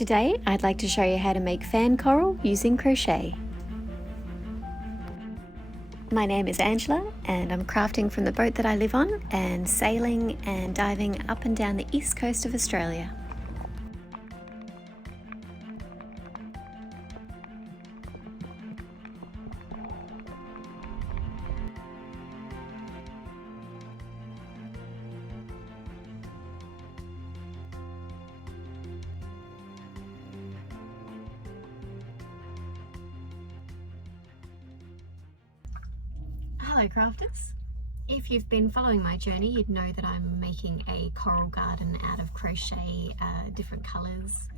Today I'd like to show you how to make fan coral using crochet. My name is Angela and I'm crafting from the boat that I live on and sailing and diving up and down the east coast of Australia. Hello crafters! If you've been following my journey, you'd know that I'm making a coral garden out of crochet, different colours,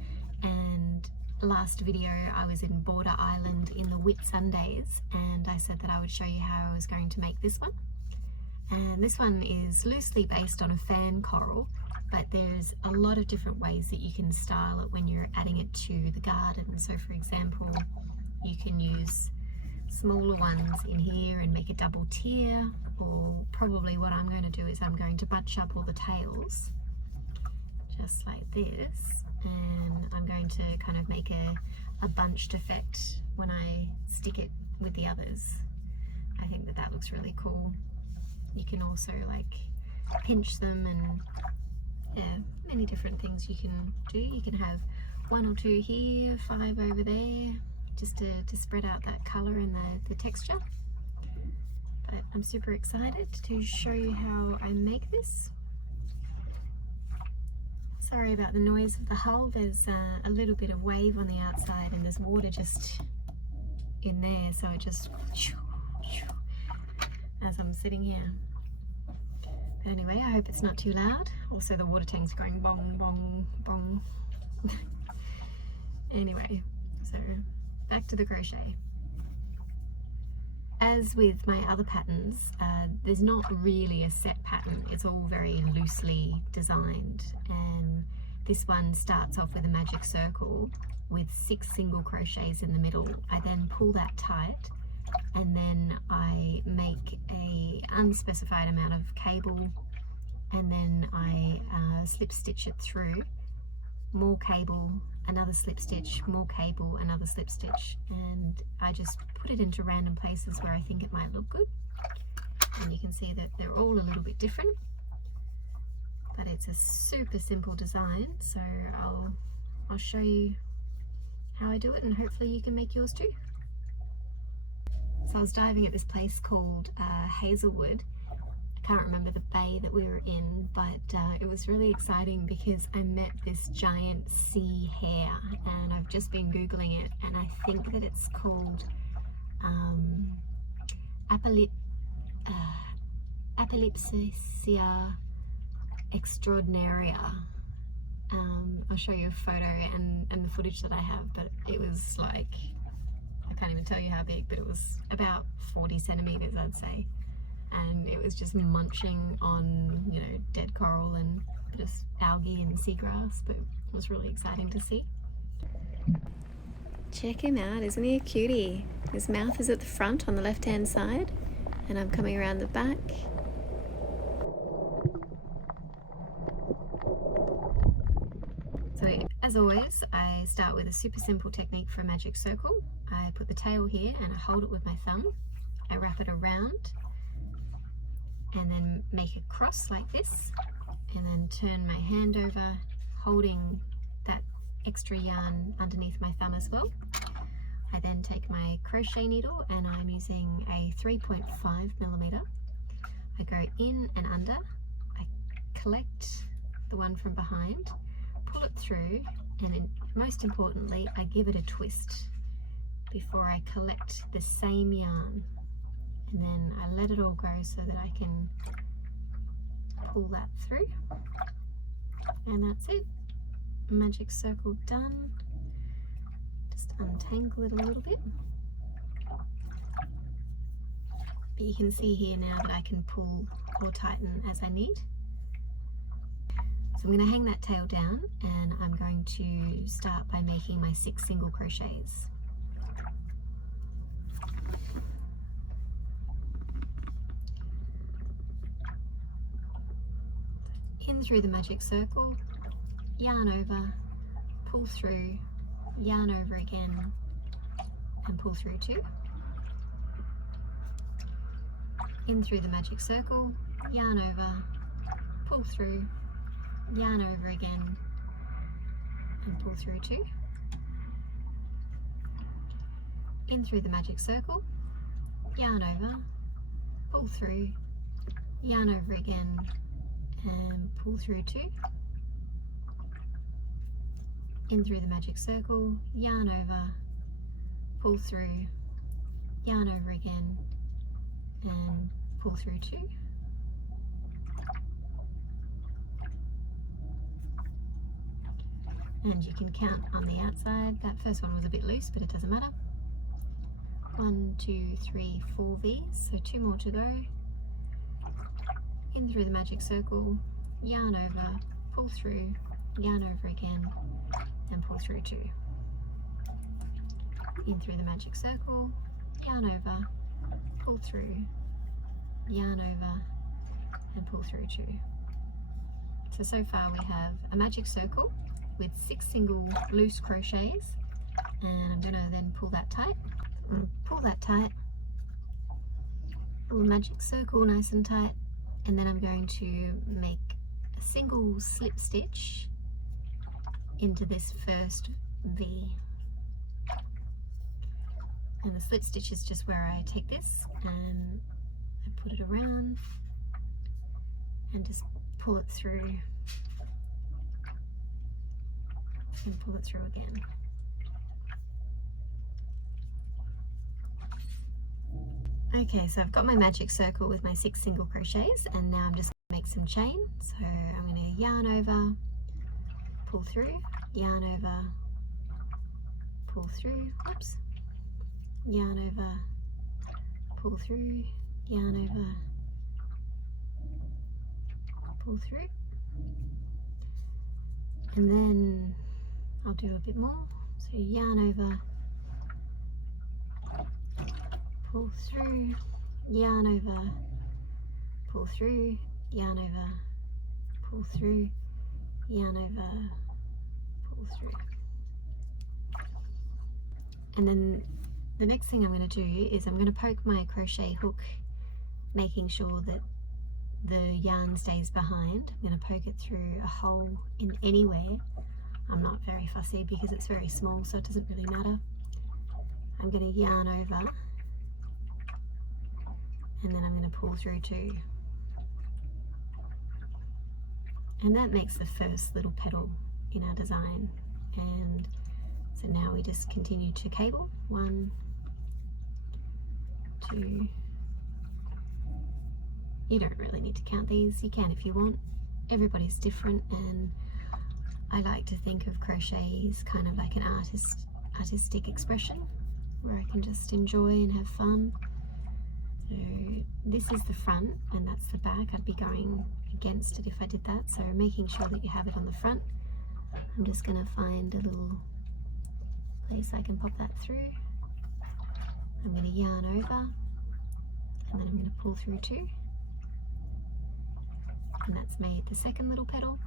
and last video I was in Border Island in the Whitsundays and I said that I would show you how I was going to make this one. And this one is loosely based on a fan coral, but there's a lot of different ways that you can style it when you're adding it to the garden. So for example, you can use smaller ones in here and make a double tier, or probably what I'm going to do is I'm going to bunch up all the tails just like this, and I'm going to kind of make a bunched effect when I stick it with the others. I think that looks really cool. You can also like pinch them, and yeah, many different things you can do. You can have 1 or 2 here, 5 over there, just to spread out that colour and the texture. But I'm super excited to show you how I make this. Sorry about the noise of the hull. There's a little bit of wave on the outside and there's water just in there, so it just as I'm sitting here. But anyway, I hope it's not too loud. Also the water tank's going bong bong bong. Anyway, so back to the crochet. As with my other patterns, there's not really a set pattern. It's all very loosely designed, and this one starts off with a magic circle with 6 single crochets in the middle. I then pull that tight, and then I make a unspecified amount of cable, and then I slip stitch it through. More cable, another slip stitch, more cable, another slip stitch, and I just put it into random places where I think it might look good. And you can see that they're all a little bit different, but it's a super simple design, so I'll show you how I do it, and hopefully you can make yours too. So I was diving at this place called Hazelwood. I can't remember the bay that we were in, but it was really exciting because I met this giant sea hare, and I've just been googling it, and I think that it's called Apelypsia extraordinaria. I'll show you a photo and the footage that I have, but it was like, I can't even tell you how big, but it was about 40 centimeters, I'd say. And it was just munching on, you know, dead coral and a bit of algae and seagrass, but it was really exciting to see. Check him out, isn't he a cutie? His mouth is at the front on the left hand side, and I'm coming around the back. So as always, I start with a super simple technique for a magic circle. I put the tail here and I hold it with my thumb. I wrap it around and then make a cross like this, and then turn my hand over, holding that extra yarn underneath my thumb as well. I then take my crochet needle, and I'm using a 3.5mm. I go in and under, I collect the one from behind, pull it through, and then, most importantly, I give it a twist before I collect the same yarn. And then I let it all go so that I can pull that through, and that's it. Magic circle done. Just untangle it a little bit, but you can see here now that I can pull or tighten as I need. So I'm going to hang that tail down, and I'm going to start by making my 6 single crochets. In through the magic circle, yarn over, pull through, yarn over again, and pull through 2. In through the magic circle, yarn over, pull through, yarn over again, and pull through 2. In through the magic circle, yarn over, pull through, yarn over again, and pull through 2. In through the magic circle, yarn over, pull through, yarn over again, and pull through 2. And you can count on the outside. That first one was a bit loose, but it doesn't matter. 1, 2, 3, 4 V's, so 2 more to go. In through the magic circle, yarn over, pull through, yarn over again, and pull through 2. In through the magic circle, yarn over, pull through, yarn over, and pull through 2. So far we have a magic circle with 6 single loose crochets, and I'm going to then pull that tight. Pull that tight, pull the magic circle nice and tight, and then I'm going to make a single slip stitch into this first V. And the slip stitch is just where I take this and I put it around and just pull it through and pull it through again. Okay, so I've got my magic circle with my 6 single crochets, and now I'm just going to make some chain. So I'm going to yarn over, pull through, yarn over, pull through, oops, yarn over, pull through, yarn over, pull through, and then I'll do a bit more. So yarn over, pull through, yarn over, pull through, yarn over, pull through, yarn over, pull through. And then the next thing I'm going to do is I'm going to poke my crochet hook, making sure that the yarn stays behind. I'm going to poke it through a hole in anywhere. I'm not very fussy because it's very small, so it doesn't really matter. I'm going to yarn over, and then I'm going to pull through 2. And that makes the first little petal in our design. And so now we just continue to cable. 1, 2. You don't really need to count these. You can if you want. Everybody's different, and I like to think of crochet as kind of like an artistic expression where I can just enjoy and have fun. So this is the front and that's the back. I'd be going against it if I did that, so making sure that you have it on the front. I'm just going to find a little place I can pop that through. I'm going to yarn over, and then I'm going to pull through 2, and that's made the second little petal.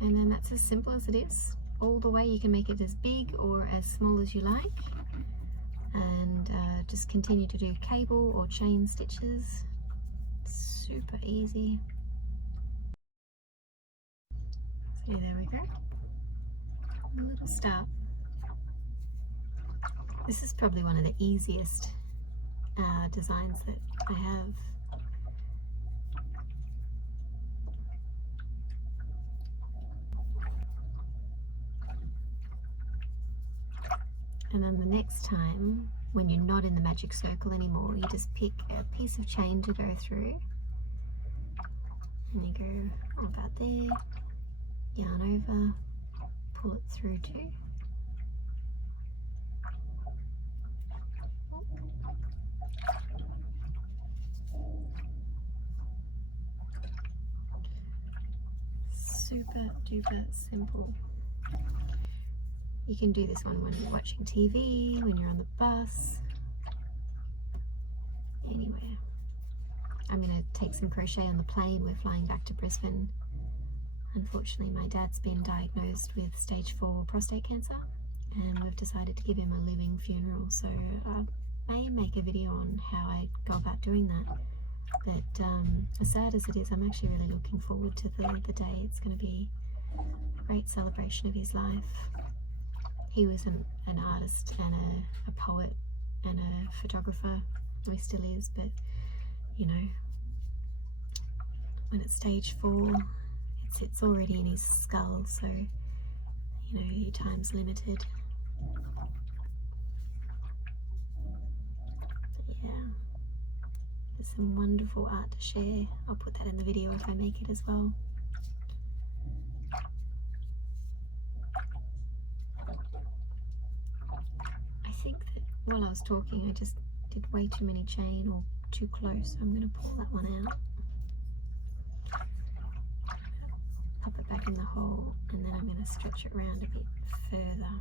And then that's as simple as it is. All the way. You can make it as big or as small as you like, and just continue to do cable or chain stitches. Super easy. So there we go. A little start. This is probably one of the easiest designs that I have. And then the next time, when you're not in the magic circle anymore, you just pick a piece of chain to go through, and you go about there, yarn over, pull it through 2. Super duper simple. You can do this one when you're watching TV, when you're on the bus, anywhere. I'm going to take some crochet on the plane. We're flying back to Brisbane Unfortunately, my dad's been diagnosed with stage 4 prostate cancer, and we've decided to give him a living funeral, so I may make a video on how I go about doing that. But as sad as it is, I'm actually really looking forward to the day. It's going to be a great celebration of his life. He was an artist and a poet and a photographer. He still is, but you know, when it's stage 4, it's already in his skull, so you know, your time's limited. But yeah, there's some wonderful art to share. I'll put that in the video if I make it as well. I think that while I was talking, I just did way too many chain or too close, so I'm going to pull that one out. Pop it back in the hole, and then I'm going to stretch it around a bit further.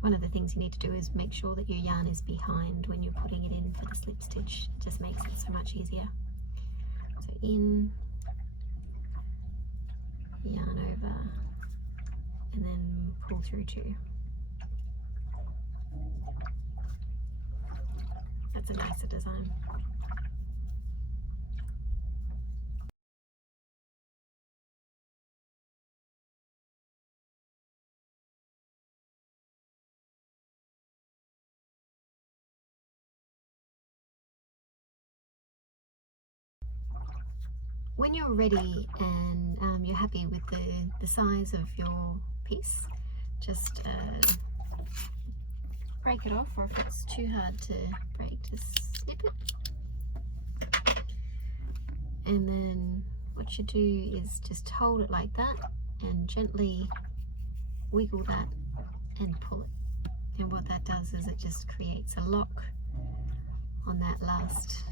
One of the things you need to do is make sure that your yarn is behind when you're putting it in for the slip stitch. It just makes it so much easier. So in, yarn over, and then pull through 2. That's a nicer design. When you're ready and you're happy with the size of your piece, just break it off, or if it's too hard to break, just snip it. And then what you do is just hold it like that and gently wiggle that and pull it. And what that does is it just creates a lock on that last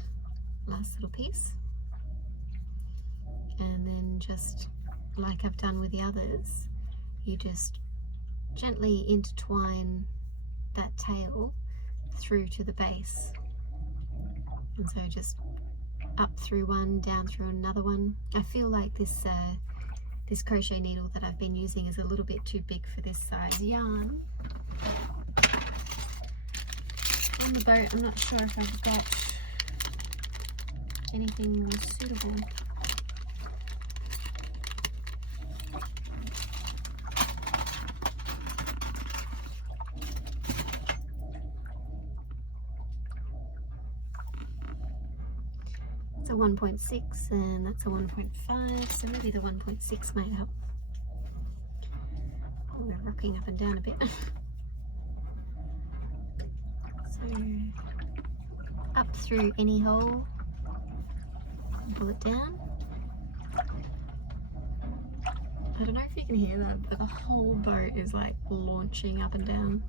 little piece. And then, just like I've done with the others, you just gently intertwine that tail through to the base. And so just up through one, down through another one. I feel like this crochet needle that I've been using is a little bit too big for this size yarn. On the boat, I'm not sure if I've got anything more suitable. It's a 1.6 and that's a 1.5, so maybe the 1.6 might help. Oh, we're rocking up and down a bit. So up through any hole, pull it down. I don't know if you can hear that, but the whole boat is like launching up and down.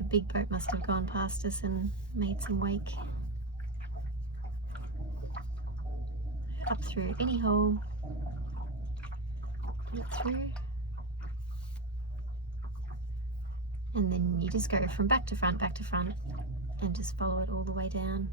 A big boat must have gone past us and made some wake. Up through any hole, pull it through, and then you just go from back to front, and just follow it all the way down.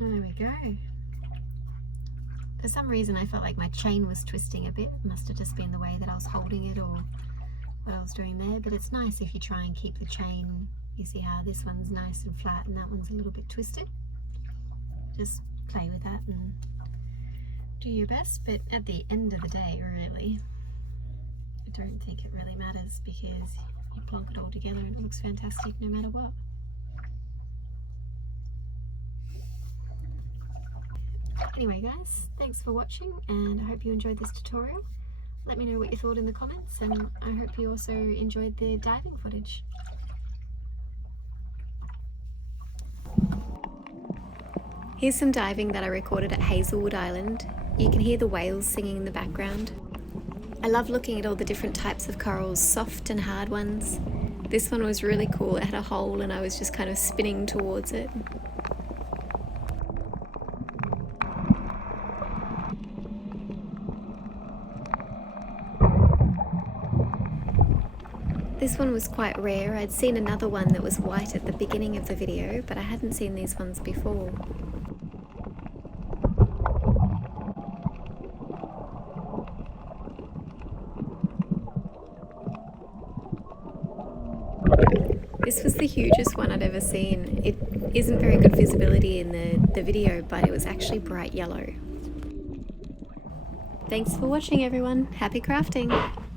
There we go. For some reason I felt like my chain was twisting a bit. It must have just been the way that I was holding it or what I was doing there, but it's nice if you try and keep the chain. You see how this one's nice and flat and that one's a little bit twisted. Just play with that and do your best, but at the end of the day, really, I don't think it really matters because you plonk it all together and it looks fantastic no matter what. Anyway guys, thanks for watching and I hope you enjoyed this tutorial. Let me know what you thought in the comments and I hope you also enjoyed the diving footage. Here's some diving that I recorded at Hazelwood Island. You can hear the whales singing in the background. I love looking at all the different types of corals, soft and hard ones. This one was really cool, it had a hole and I was just kind of spinning towards it. This one was quite rare. I'd seen another one that was white at the beginning of the video, but I hadn't seen these ones before. This was the hugest one I'd ever seen. It isn't very good visibility in the video, but it was actually bright yellow. Thanks for watching everyone. Happy crafting!